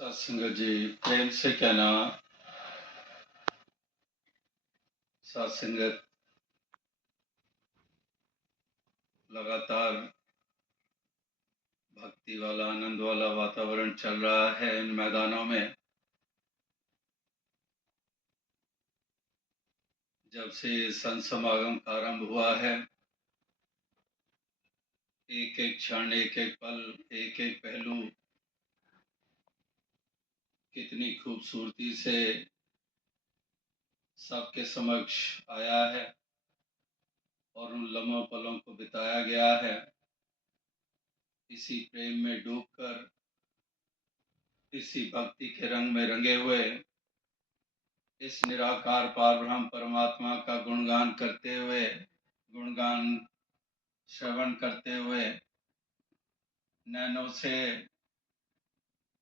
सत्संग जी प्रेम से कहना। सत्संगत लगातार भक्ति वाला आनंद वाला वातावरण चल रहा है इन मैदानों में। जब से संत समागम का आरंभ हुआ है, एक एक क्षण, एक एक पल, एक एक पहलू कितनी खूबसूरती से सबके समक्ष आया है और उन लम्हों पलों को बिताया गया है। इसी प्रेम में डूबकर, इसी भक्ति के रंग में रंगे हुए इस निराकार पारब्रह्म परमात्मा का गुणगान करते हुए, गुणगान श्रवण करते हुए, नैनों से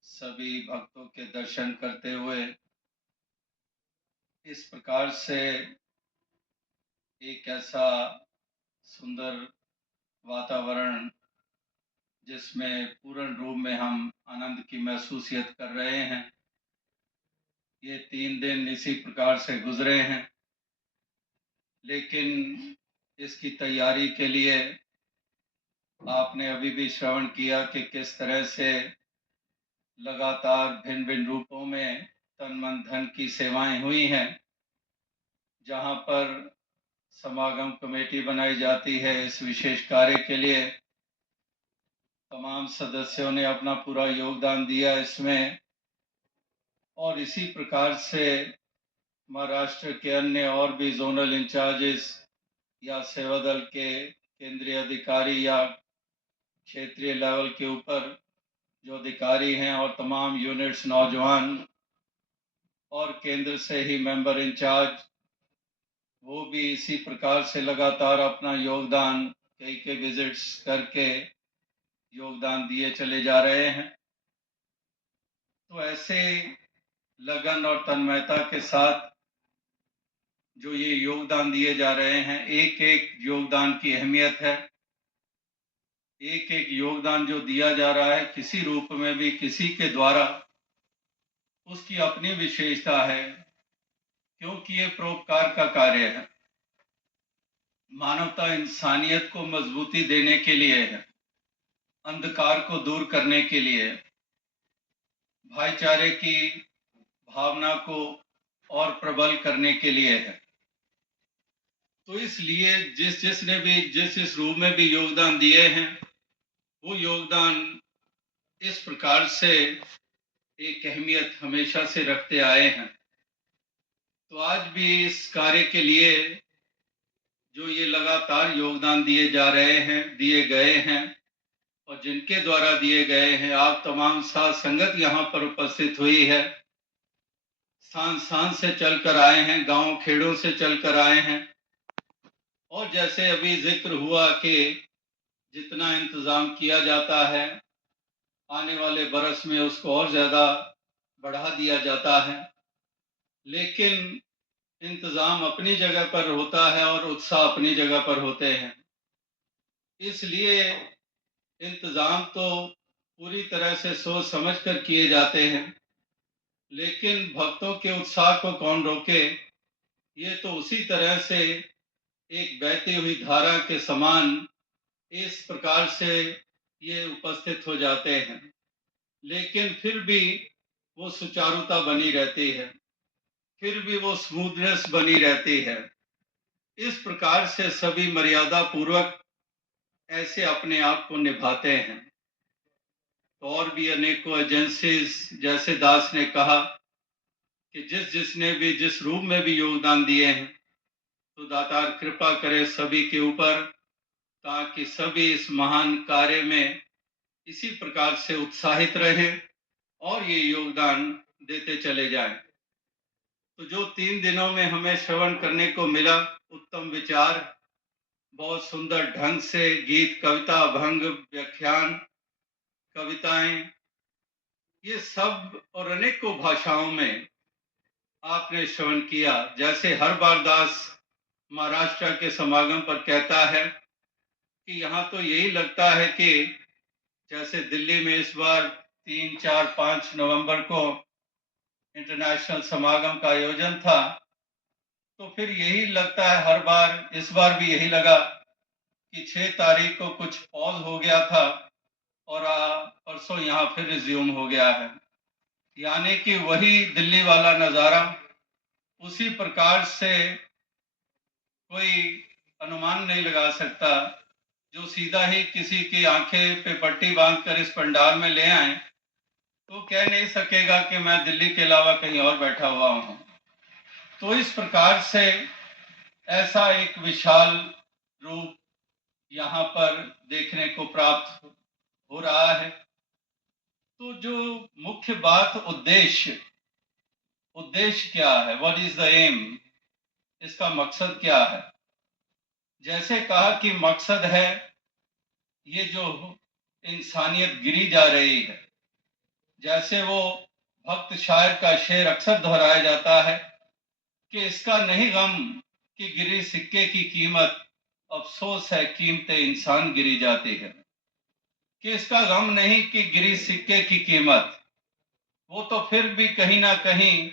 सभी भक्तों के दर्शन करते हुए, इस प्रकार से एक ऐसा सुंदर वातावरण जिसमें पूर्ण रूप में हम आनंद की महसूसियत कर रहे हैं। ये 3 दिन इसी प्रकार से गुजरे हैं, लेकिन इसकी तैयारी के लिए आपने अभी भी श्रवण किया कि किस तरह से लगातार भिन्न भिन्न रूपों में तन मन धन की सेवाएं हुई हैं। जहां पर समागम कमेटी बनाई जाती है इस विशेष कार्य के लिए, तमाम सदस्यों ने अपना पूरा योगदान दिया इसमें। और इसी प्रकार से महाराष्ट्र के अन्य और भी जोनल इंचार्जेस या सेवा दल के केंद्रीय अधिकारी या क्षेत्रीय लेवल के ऊपर जो अधिकारी हैं और तमाम यूनिट्स, नौजवान और केंद्र से ही मेंबर इंचार्ज, वो भी इसी प्रकार से लगातार अपना योगदान कई विजिट्स करके योगदान दिए चले जा रहे हैं। तो ऐसे लगन और तन्मयता के साथ जो ये योगदान दिए जा रहे हैं, एक एक योगदान की अहमियत है। एक एक योगदान जो दिया जा रहा है किसी रूप में भी किसी के द्वारा, उसकी अपनी विशेषता है, क्योंकि ये परोपकार का कार्य है। मानवता इंसानियत को मजबूती देने के लिए है, अंधकार को दूर करने के लिए, भाईचारे की भावना को और प्रबल करने के लिए है। तो इसलिए जिसने भी जिस रूप में भी योगदान दिए हैं, वो योगदान इस प्रकार से एक अहमियत हमेशा से रखते आए हैं। तो आज भी इस कार्य के लिए जो ये लगातार योगदान दिए जा रहे हैं, दिए गए हैं, और जिनके द्वारा दिए गए हैं, आप तमाम साथ संगत यहाँ पर उपस्थित हुई है, स्थान से चलकर आए हैं, गांव खेड़ों से चलकर आए हैं। और जैसे अभी जिक्र हुआ कि जितना इंतजाम किया जाता है, आने वाले बरस में उसको और ज्यादा बढ़ा दिया जाता है। लेकिन इंतजाम अपनी जगह पर होता है और उत्साह अपनी जगह पर होते हैं। इसलिए इंतजाम तो पूरी तरह से सोच समझ कर किए जाते हैं, लेकिन भक्तों के उत्साह को कौन रोके। ये तो उसी तरह से एक बहती हुई धारा के समान इस प्रकार से ये उपस्थित हो जाते हैं, लेकिन फिर भी वो सुचारुता बनी रहती है, फिर भी वो स्मूथनेस बनी रहती है। इस प्रकार से सभी मर्यादा पूर्वक ऐसे अपने आप को निभाते हैं। तो और भी अनेकों एजेंसीज, जैसे दास ने कहा कि जिसने भी जिस रूप में भी योगदान दिए हैं, तो दातार कृपा करे सभी के ऊपर, ताकि सभी इस महान कार्य में इसी प्रकार से उत्साहित रहें और ये योगदान देते चले जाएं। तो जो 3 दिनों में हमें श्रवण करने को मिला, उत्तम विचार, बहुत सुंदर ढंग से गीत, कविता, अभंग, व्याख्यान, कविताएं, ये सब और अनेकों भाषाओं में आपने श्रवण किया। जैसे हर बार दास महाराष्ट्र के समागम पर कहता है कि यहाँ तो यही लगता है कि जैसे दिल्ली में इस बार 3, 4, 5 नवंबर को इंटरनेशनल समागम का आयोजन था, तो फिर यही लगता है हर बार, इस बार भी यही लगा कि 6 तारीख को कुछ पॉज हो गया था और परसों यहाँ फिर रिज्यूम हो गया है। यानी कि वही दिल्ली वाला नज़ारा, उसी प्रकार से कोई अनुमान नहीं लगा सकता। जो सीधा ही किसी की आंखें पे पट्टी बांधकर इस पंडाल में ले आए, तो कह नहीं सकेगा कि मैं दिल्ली के अलावा कहीं और बैठा हुआ हूँ। तो इस प्रकार से ऐसा एक विशाल रूप यहाँ पर देखने को प्राप्त हो रहा है। तो जो मुख्य बात, उद्देश्य क्या है? What is the aim? इसका मकसद क्या है? जैसे कहा कि मकसद है ये जो इंसानियत गिरी जा रही है, जैसे वो भक्त शायर का शेर अक्सर दोहराया जाता है कि इसका नहीं गम कि गिरी सिक्के की कीमत, अफसोस है कीमतें इंसान गिरी जाती है। कि इसका गम नहीं कि गिरी सिक्के की कीमत, वो तो फिर भी कहीं ना कहीं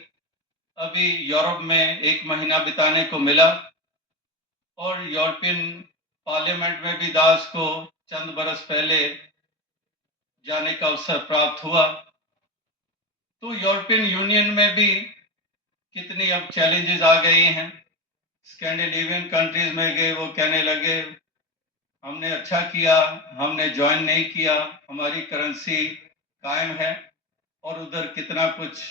अभी यूरोप में 1 महीना बिताने को मिला और यूरोपियन पार्लियामेंट में भी दास को चंद बरस पहले जाने का अवसर प्राप्त हुआ। तो यूरोपियन यूनियन में भी कितनी अब चैलेंजेस आ गई हैं। स्कैंडिनेवियन कंट्रीज में गए, वो कहने लगे हमने अच्छा किया, हमने ज्वाइन नहीं किया, हमारी करेंसी कायम है। और उधर कितना कुछ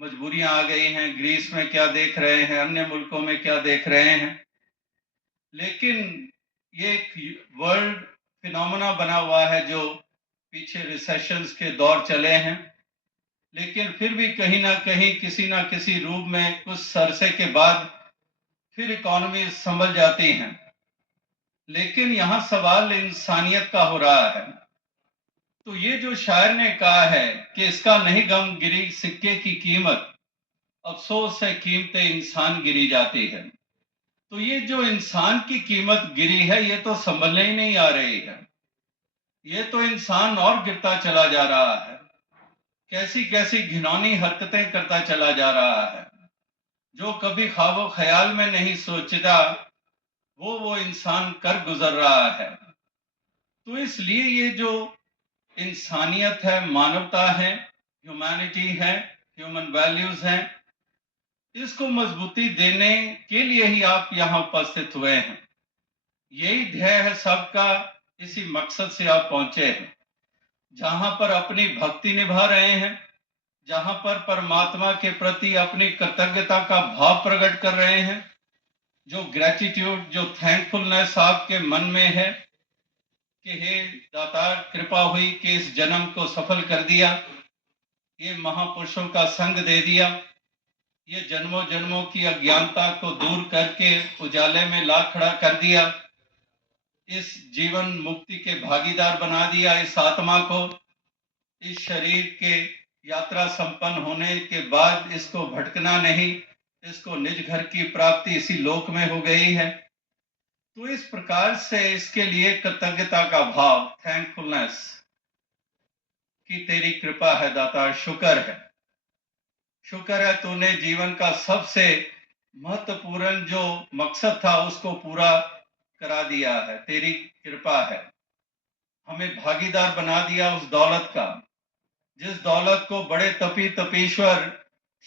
मजबूरियां आ गई हैं। ग्रीस में क्या देख रहे हैं, अन्य मुल्कों में क्या देख रहे हैं। लेकिन ये एक वर्ल्ड फिनोमेना बना हुआ है जो पीछे रिसेशंस के दौर चले हैं, लेकिन फिर भी कहीं ना कहीं किसी ना किसी रूप में कुछ अरसे के बाद फिर इकोनॉमी संभल जाती हैं। लेकिन यहाँ सवाल इंसानियत का हो रहा है। तो ये जो शायर ने कहा है कि इसका नहीं गम गिरी सिक्के की कीमत, अफसोस है कीमतें इंसान गिरी जाती है। तो ये जो इंसान की कीमत गिरी है, ये तो संभलने ही नहीं आ रही है। ये तो इंसान और गिरता चला जा रहा है, कैसी कैसी घिनौनी हरकतें करता चला जा रहा है। जो कभी ख्वाबो ख्याल में नहीं सोचता, वो इंसान कर गुजर रहा है। तो इसलिए ये जो इंसानियत है, मानवता है, ह्यूमैनिटी है, ह्यूमन वैल्यूज हैं, इसको मजबूती देने के लिए ही आप यहाँ उपस्थित हुए हैं। यही ध्येय है सबका, इसी मकसद से आप पहुंचे हैं। जहां पर अपनी भक्ति निभा रहे हैं, जहां पर परमात्मा के प्रति अपनी कृतज्ञता का भाव प्रकट कर रहे हैं, जो ग्रेटिट्यूड, जो थैंकफुलनेस आपके मन में है कि हे दातार, कृपा हुई कि इस जन्म को सफल कर दिया, ये महापुरुषों का संग दे दिया, ये जन्मों जन्मों की अज्ञानता को दूर करके उजाले में ला खड़ा कर दिया, इस जीवन मुक्ति के भागीदार बना दिया इस आत्मा को। इस शरीर के यात्रा संपन्न होने के बाद इसको भटकना नहीं, इसको निज घर की प्राप्ति इसी लोक में हो गई है। तो इस प्रकार से इसके लिए कृतज्ञता का भाव, थैंकफुलनेस, कि तेरी कृपा है दाता, शुक्र है, शुक्र है तूने जीवन का सबसे महत्वपूर्ण जो मकसद था उसको पूरा करा दिया है। तेरी कृपा है, हमें भागीदार बना दिया उस दौलत का, जिस दौलत को बड़े तपी तपीश्वर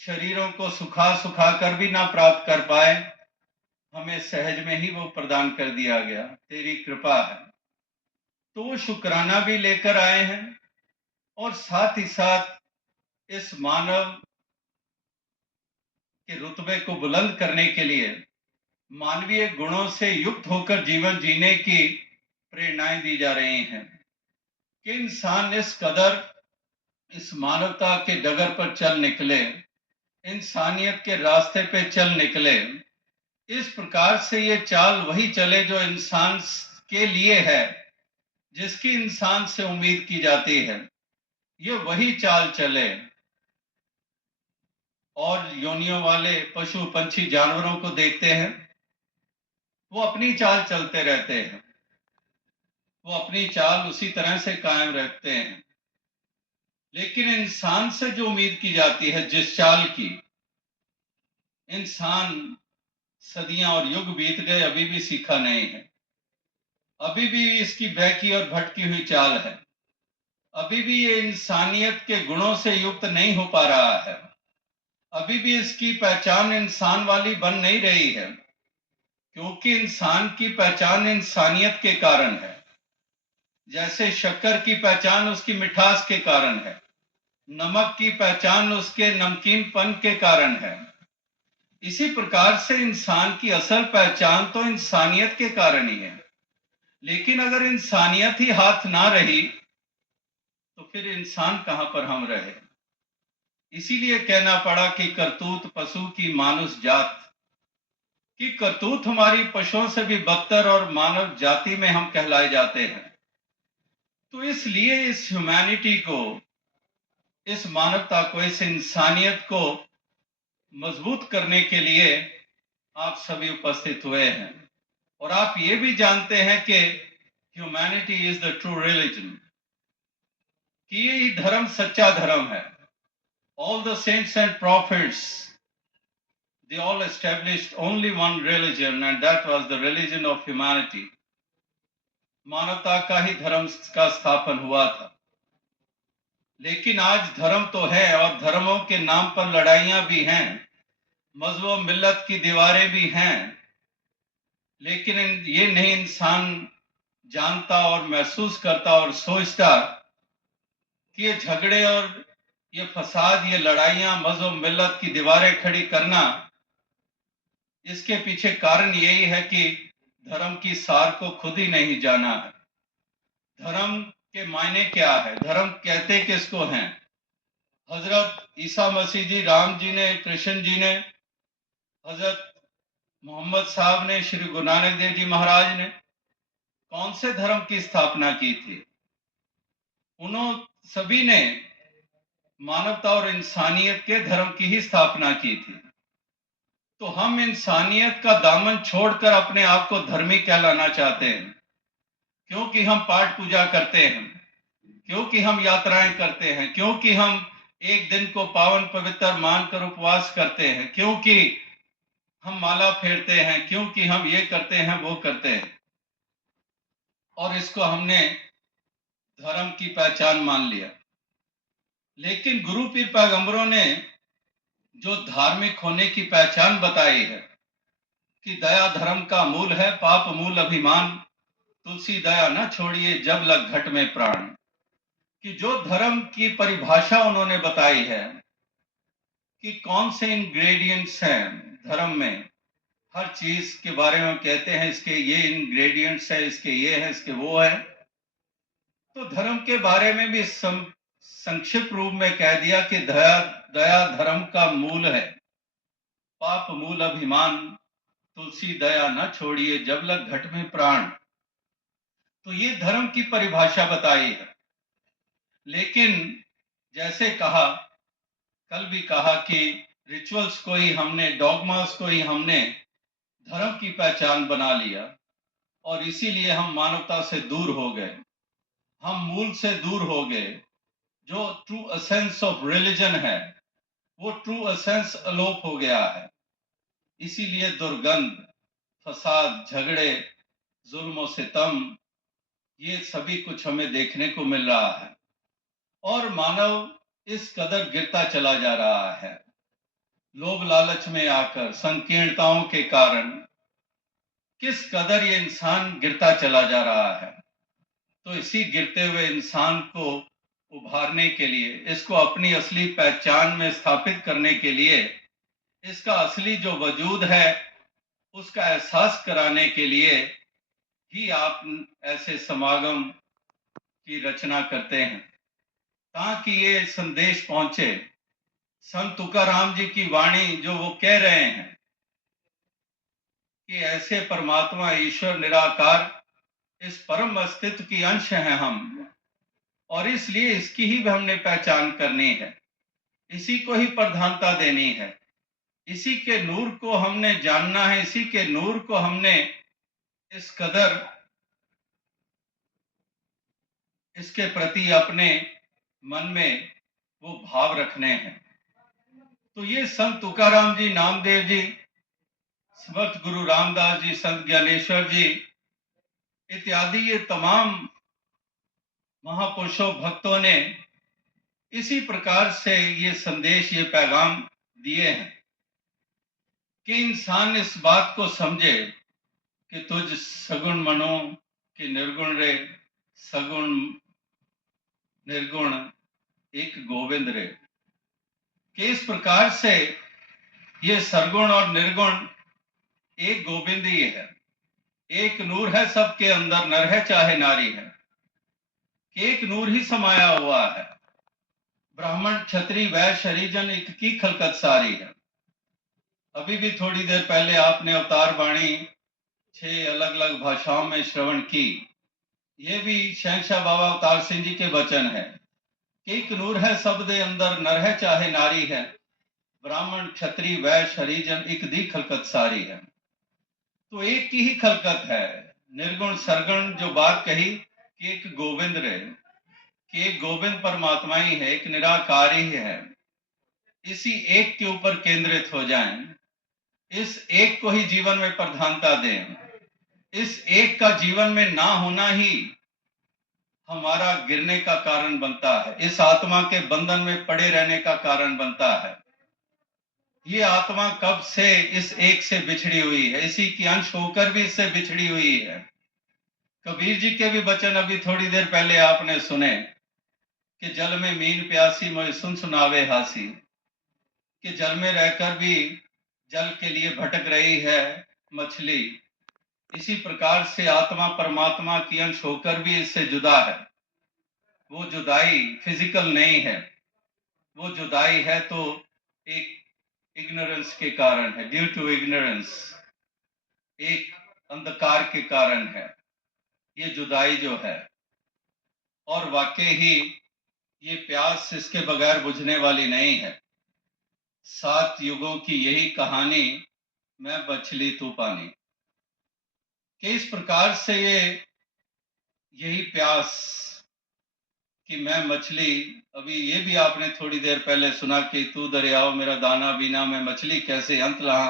शरीरों को सुखा सुखा कर भी ना प्राप्त कर पाए, हमें सहज में ही वो प्रदान कर दिया गया। तेरी कृपा है। तो वो शुक्राना भी लेकर आए हैं और साथ ही साथ इस मानव के रुतबे को बुलंद करने के लिए मानवीय गुणों से युक्त होकर जीवन जीने की प्रेरणाएं दी जा रही हैं कि इंसान इस कदर इस मानवता के डगर पर चल निकले, इंसानियत के रास्ते पे चल निकले। इस प्रकार से ये चाल वही चले जो इंसान के लिए है, जिसकी इंसान से उम्मीद की जाती है, ये वही चाल चले। और योनियों वाले पशु पंछी जानवरों को देखते हैं, वो अपनी चाल चलते रहते हैं, वो अपनी चाल उसी तरह से कायम रखते हैं। लेकिन इंसान से जो उम्मीद की जाती है जिस चाल की, इंसान सदियां और युग बीत गए अभी भी सीखा नहीं है। अभी भी इसकी बहकी और भटकी हुई चाल है। अभी भी ये इंसानियत के गुणों से युक्त नहीं हो पा रहा है। अभी भी इसकी पहचान इंसान वाली बन नहीं रही है, क्योंकि इंसान की पहचान इंसानियत के कारण है। जैसे शक्कर की पहचान उसकी मिठास के कारण है, नमक की पहचान उसके नमकीनपन के कारण है। इसी प्रकार से इंसान की असल पहचान तो इंसानियत के कारण ही है। लेकिन अगर इंसानियत ही हाथ ना रही तो फिर इंसान कहां पर हम रहे। इसीलिए कहना पड़ा कि करतूत पशु की मानुष जात, कि करतूत हमारी पशुओं से भी बदतर और मानव जाति में हम कहलाए जाते हैं। तो इसलिए इस ह्यूमैनिटी को, इस मानवता को, इस इंसानियत को मजबूत करने के लिए आप सभी उपस्थित हुए हैं। और आप ये भी जानते हैं कि humanity is the true religion, कि ये धर्म सच्चा धर्म है। All the saints and profits, they all established only one religion, and that was the religion of humanity. मानवता का ही धर्म का स्थापन हुआ था। लेकिन आज धर्म तो है और धर्मों के नाम पर लड़ाइयां भी हैं, मजहब मिल्लत की दीवारें भी हैं। लेकिन ये नहीं इंसान जानता और महसूस करता और सोचता कि ये झगड़े और ये फसाद, ये लड़ाइयां, मजहब मिल्लत की दीवारें खड़ी करना, इसके पीछे कारण यही है कि धर्म की सार को खुद ही नहीं जाना है। धर्म के मायने क्या है, धर्म कहते किसको हैं। हजरत ईसा मसीह जी, राम जी ने, कृष्ण जी ने, हजरत मोहम्मद साहब ने, श्री गुरु नानक देव जी महाराज ने कौन से धर्म की स्थापना की थी। उन्होंने सभी ने मानवता और इंसानियत के धर्म की ही स्थापना की थी। तो हम इंसानियत का दामन छोड़कर अपने आप को धर्मी कहलाना चाहते हैं, क्योंकि हम पाठ पूजा करते हैं, क्योंकि हम यात्राएं करते हैं, क्योंकि हम एक दिन को पावन पवित्र मानकर उपवास करते हैं, क्योंकि हम माला फेरते हैं, क्योंकि हम ये करते हैं वो करते हैं, और इसको हमने धर्म की पहचान मान लिया। लेकिन गुरु पीर पैगंबरों ने जो धार्मिक होने की पहचान बताई है कि दया धर्म का मूल है, पाप मूल अभिमान, तुलसी दया न छोड़िए जब लग घट में प्राण, कि जो धर्म की परिभाषा उन्होंने बताई है कि कौन से इंग्रेडिएंट्स हैं धर्म में। हर चीज के बारे में कहते हैं इसके ये इंग्रेडिएंट्स है, इसके ये है, इसके वो है। तो धर्म के बारे में भी संक्षिप्त रूप में कह दिया कि दया दया धर्म का मूल है, पाप मूल अभिमान, तुलसी दया न छोड़िए जब लग घट में प्राण। तो ये धर्म की परिभाषा बताई है। लेकिन जैसे कहा, कल भी कहा कि रिचुअल्स को ही हमने, डॉगमास को ही हमने धर्म की पहचान बना लिया, और इसीलिए हम मानवता से दूर हो गए, हम मूल से दूर हो गए। जो ट्रू एसेंस ऑफ रिलीजन है वो ट्रू एसेंस अलोप हो गया है। इसीलिए दुर्गंध, फसाद, झगड़े, जुल्म सितम, ये सभी कुछ हमें देखने को मिल रहा है। और मानव इस कदर गिरता चला जा रहा है, लोभ लालच में आकर, संकीर्णताओं के कारण किस कदर ये इंसान गिरता चला जा रहा है। तो इसी गिरते हुए इंसान को उभारने के लिए, इसको अपनी असली पहचान में स्थापित करने के लिए, इसका असली जो वजूद है उसका एहसास कराने के लिए ही आप ऐसे समागम की रचना करते हैं, ताकि ये संदेश पहुंचे। संत तुकाराम जी की वाणी जो वो कह रहे हैं कि ऐसे परमात्मा ईश्वर निराकार, इस परम अस्तित्व की अंश हैं हम, और इसलिए इसकी ही हमने पहचान करनी है, इसी को ही प्रधानता देनी है, इसी के नूर को हमने जानना है, इसी के नूर को हमने इस कदर इसके प्रति अपने मन में वो भाव रखने हैं। तो ये संत तुकाराम जी, नामदेव जी, समर्थ गुरु रामदास जी, संत ज्ञानेश्वर जी इत्यादि ये तमाम महापुरुषों भक्तों ने इसी प्रकार से ये संदेश, ये पैगाम दिए हैं कि इंसान इस बात को समझे कि तुझ सगुण मनो कि निर्गुण रे, सगुण निर्गुण एक गोविंद रे। कि इस प्रकार से ये सरगुण और निर्गुण एक गोविंद ही है, एक नूर है सबके अंदर, नर है चाहे नारी है, एक नूर ही समाया हुआ है। ब्राह्मण क्षत्रिय वैश्य हरिजन एक की खलकत सारी है। अभी भी थोड़ी देर पहले आपने अवतार वाणी 6 अलग अलग भाषाओं में श्रवण की। ये भी शहंशाह बाबा अवतार सिंह जी के वचन है कि एक नूर है सब दे अंदर, नर है चाहे नारी है, ब्राह्मण क्षत्रिय वैश्य हरिजन एक दी खलकत सारी है। तो एक की ही खलकत है। निर्गुण सरगुण जो बात कही कि एक गोविंद रे, कि एक गोविंद परमात्मा ही है, एक निराकार ही है। इसी एक के ऊपर केंद्रित हो जाएं, इस एक को ही जीवन में प्रधानता दें। इस एक का जीवन में ना होना ही हमारा गिरने का कारण बनता है, इस आत्मा के बंधन में पड़े रहने का कारण बनता है। ये आत्मा कब से इस एक से बिछड़ी हुई है, इसी की अंश होकर भी इससे बिछड़ी हुई है। कबीर जी के भी वचन अभी थोड़ी देर पहले आपने सुने कि जल में मीन प्यासी मोए सुन सुनावे हासी, कि जल में रहकर भी जल के लिए भटक रही है मछली। इसी प्रकार से आत्मा परमात्मा की अंश होकर भी इससे जुदा है। वो जुदाई फिजिकल नहीं है, वो जुदाई है तो एक इग्नोरेंस के कारण है, ड्यू टू इग्नोरेंस, एक अंधकार के कारण है ये जुदाई जो है। और वाकई ही ये प्यास इसके बगैर बुझने वाली नहीं है। 7 युगों की यही कहानी, मैं मछली तू पानी। कि इस प्रकार से ये यही प्यास कि मैं मछली, अभी ये भी आपने थोड़ी देर पहले सुना कि तू दरियाओ मेरा दाना बीना, मैं मछली कैसे अंत लहा,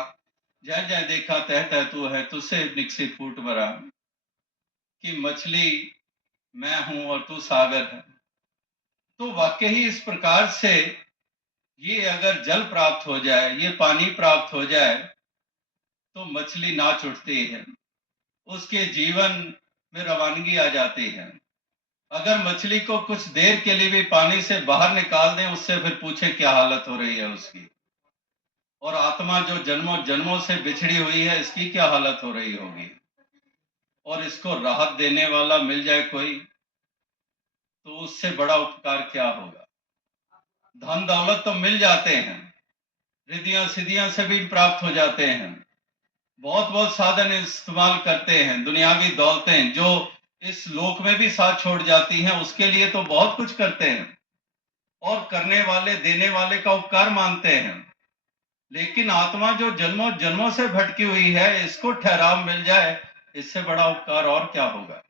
जय जय देखा तह तह तू है, तुझसे निकसी फूट भरा। कि मछली मैं हूं और तू सागर है। तो वाकई ही इस प्रकार से ये अगर जल प्राप्त हो जाए, ये पानी प्राप्त हो जाए तो मछली नाच उठती है, उसके जीवन में रवानगी आ जाती है। अगर मछली को कुछ देर के लिए भी पानी से बाहर निकाल दें, उससे फिर पूछे क्या हालत हो रही है उसकी। और आत्मा जो जन्मों जन्मों से बिछड़ी हुई है, इसकी क्या हालत हो रही होगी। और इसको राहत देने वाला मिल जाए कोई, तो उससे बड़ा उपकार क्या होगा। धन दौलत तो मिल जाते हैं, रिद्धियां सिद्धियां से भी प्राप्त हो जाते हैं, बहुत बहुत साधन इस्तेमाल करते हैं, दुनियावी दौलतें जो इस लोक में भी साथ छोड़ जाती हैं, उसके लिए तो बहुत कुछ करते हैं और करने वाले देने वाले का उपकार मानते हैं। लेकिन आत्मा जो जन्मों जन्मों से भटकी हुई है, इसको ठहराव मिल जाए, इससे बड़ा उपकार और क्या होगा।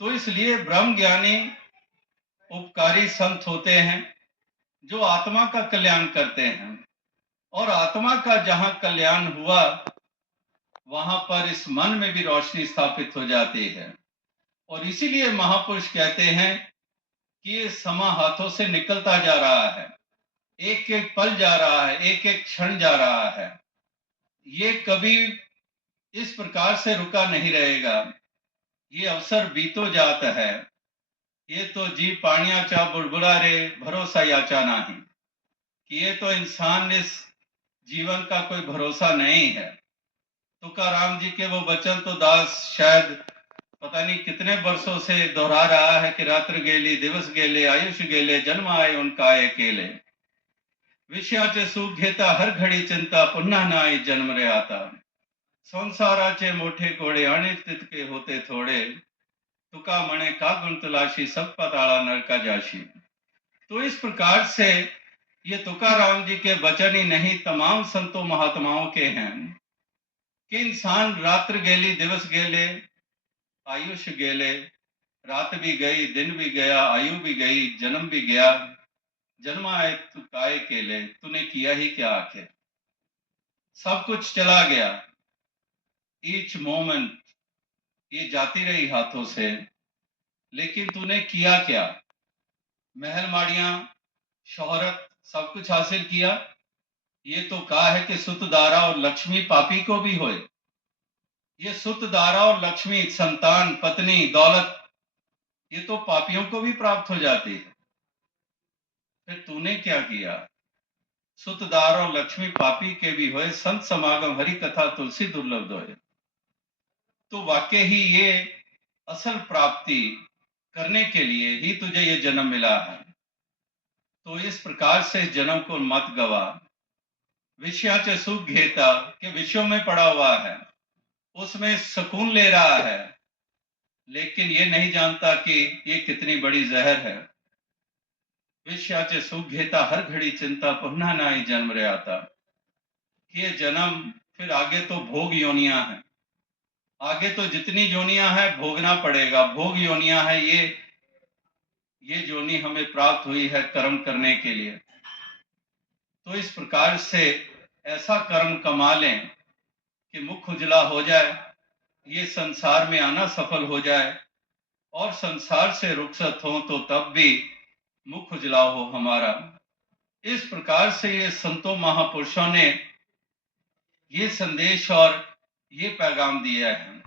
तो इसलिए ब्रह्म ज्ञानी उपकारी संत होते हैं जो आत्मा का कल्याण करते हैं। और आत्मा का जहां कल्याण हुआ, वहां पर इस मन में भी रोशनी स्थापित हो जाती है। और इसीलिए महापुरुष कहते हैं कि ये समा हाथों से निकलता जा रहा है, एक एक पल जा रहा है, एक एक क्षण जा रहा है, ये कभी इस प्रकार से रुका नहीं रहेगा। ये अवसर बीतो जाता है, ये तो जी पानिया चा बुड़बुड़ा रे, भरोसा याचा नहीं। कि ये तो इंसान इस जीवन का कोई भरोसा नहीं है। तुकाराम जी के वो वचन तो दास शायद पता नहीं कितने वर्षों से दोहरा रहा है कि रात्र गेली दिवस गेले, आयुष गेले, जन्म आए उनका आए अकेले, विषयाचे सुख घेता हर घड़ी चिंता, पुन्हा नाई जन्म रे आता, संसाराचे मोठे कोडे आणि तितके होते थोडे, तुका मणे का गुण तलाशी, सब पताड़ा नरका जाशी। तो इस प्रकार से ये तुकाराम जी के वचन ही नहीं, तमाम संतों महात्माओं के हैं कि इंसान रात्र गेली दिवस गेले, आयुष गेले, रात भी गई दिन भी गया, आयु भी गई, जन्म भी गया। जन्मा है तू काय के लिए, तूने किया ही क्या आखिर। सब कुछ चला गया, ईच मोमेंट ये जाती रही हाथों से, लेकिन तूने किया क्या। महल माड़ियां, शोहरत, सब कुछ हासिल किया। ये तो कहा है कि सुत दारा और लक्ष्मी पापी को भी होए। ये सुत दारा और लक्ष्मी, संतान, पत्नी, दौलत, ये तो पापियों को भी प्राप्त हो जाती है। फिर तूने क्या किया। सुत दार और लक्ष्मी पापी के भी होए, संत समागम हरि कथा तुलसी दुर्लभ दोए। तो वाकई ही ये असल प्राप्ति करने के लिए ही तुझे ये जन्म मिला है। तो इस प्रकार से जन्म को मत गवा। विषयाचे सुख घेता, कि विषयों में पड़ा हुआ है, उसमें सुकून ले रहा है, लेकिन ये नहीं जानता कि ये कितनी बड़ी जहर है। विषयाचे सुख घेता, हर घड़ी चिंता, पुन्हा नाई जन्म रे आता। ये जन्म, फिर आगे तो भोग योनियां हैं। आगे तो जितनी योनियां हैं भोगना पड़ेगा। भोग योनियां है ये योनि हमें प्राप्त हुई है कर्म करने के लिए। तो इस प्रकार से ऐसा कर्म कमा लें कि मुख उजला हो जाए, ये संसार में आना सफल हो जाए, और संसार से रुखसत हो तो तब भी मुख उजला हो हमारा। इस प्रकार से ये संतों महापुरुषों ने ये संदेश और ये पैगाम दिया है।